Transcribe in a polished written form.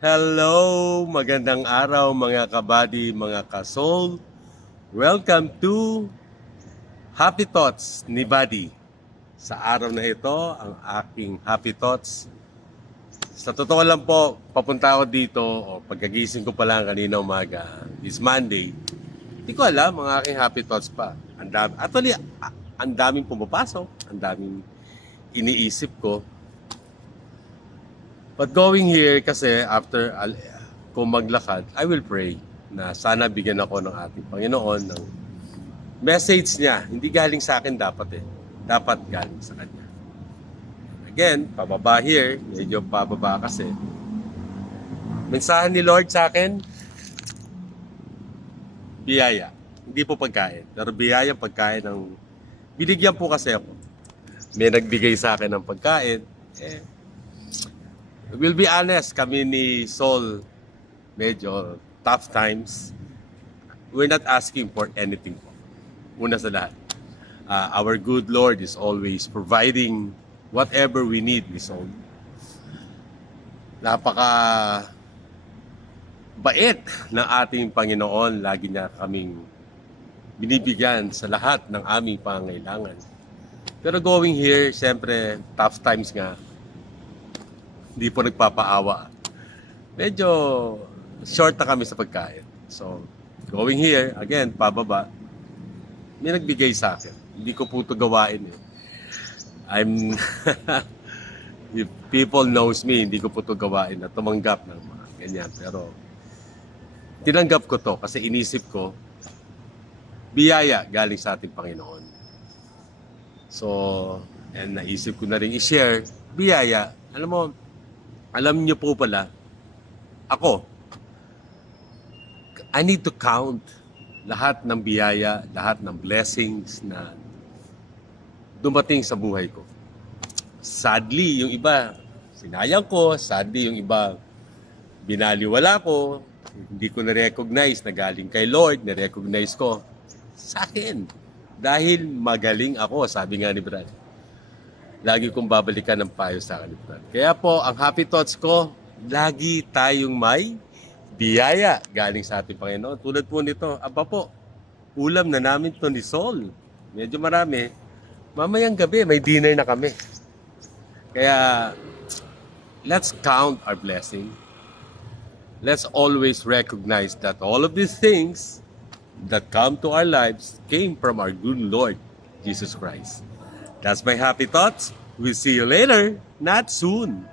Hello! Magandang araw mga kabady, mga kasoul. Welcome to Happy Thoughts ni Buddy. Sa araw na ito, ang aking Happy Thoughts. Sa totoo lang po, papunta ako dito, o pagkagising ko pa lang kanina umaga, is Monday. Hindi ko alam ang aking Happy Thoughts pa. Actually, ang daming pumapasok, ang daming iniisip ko. But going here kasi after kung maglakad, I will pray na sana bigyan ako ng ating Panginoon ng message niya. Hindi galing sa akin dapat eh. Dapat galing sa Kanya. Again, pababa here. Medyo pababa kasi. Mensahe ni Lord sa akin, biyaya. Hindi po pagkain. Pero biyaya pagkain ng... Binigyan po kasi ako. May nagbigay sa akin ng pagkain. We'll be honest, kami ni Saul, medyo tough times. We're not asking for anything po. Una sa lahat. Our good Lord is always providing whatever we need, ni Saul. Napaka bait ng ating Panginoon. Lagi niya kaming binibigyan sa lahat ng aming pangangailangan. Pero going here, siyempre, tough times nga. Hindi po nagpapaawa. Medyo short na kami sa pagkain. So, going here, again, pababa, may nagbigay sa akin. Hindi ko po ito gawain eh. If people knows me, hindi ko po ito gawain na tumanggap ng mga ganyan. Pero, tinanggap ko to kasi inisip ko, biyaya galing sa ating Panginoon. So, and naisip ko na rin i-share, biyaya. Alam niyo po pala, ako, I need to count lahat ng biyaya, lahat ng blessings na dumating sa buhay ko. Sadly, yung iba, sinayang ko. Sadly, yung iba, binaliwala ko. Hindi ko na-recognize na galing kay Lord, na-recognize ko sa akin. Dahil magaling ako, sabi nga ni Brad. Lagi kong babalikan ng payo sa akin. Kaya po, ang happy thoughts ko, lagi tayong may biyaya galing sa ating Panginoon. Tulad po nito, aba po, ulam na namin to ni Saul. Medyo marami. Mamayang gabi, may dinner na kami. Kaya, let's count our blessing. Let's always recognize that all of these things that come to our lives came from our good Lord, Jesus Christ. That's my happy thoughts. We'll see you later, not soon.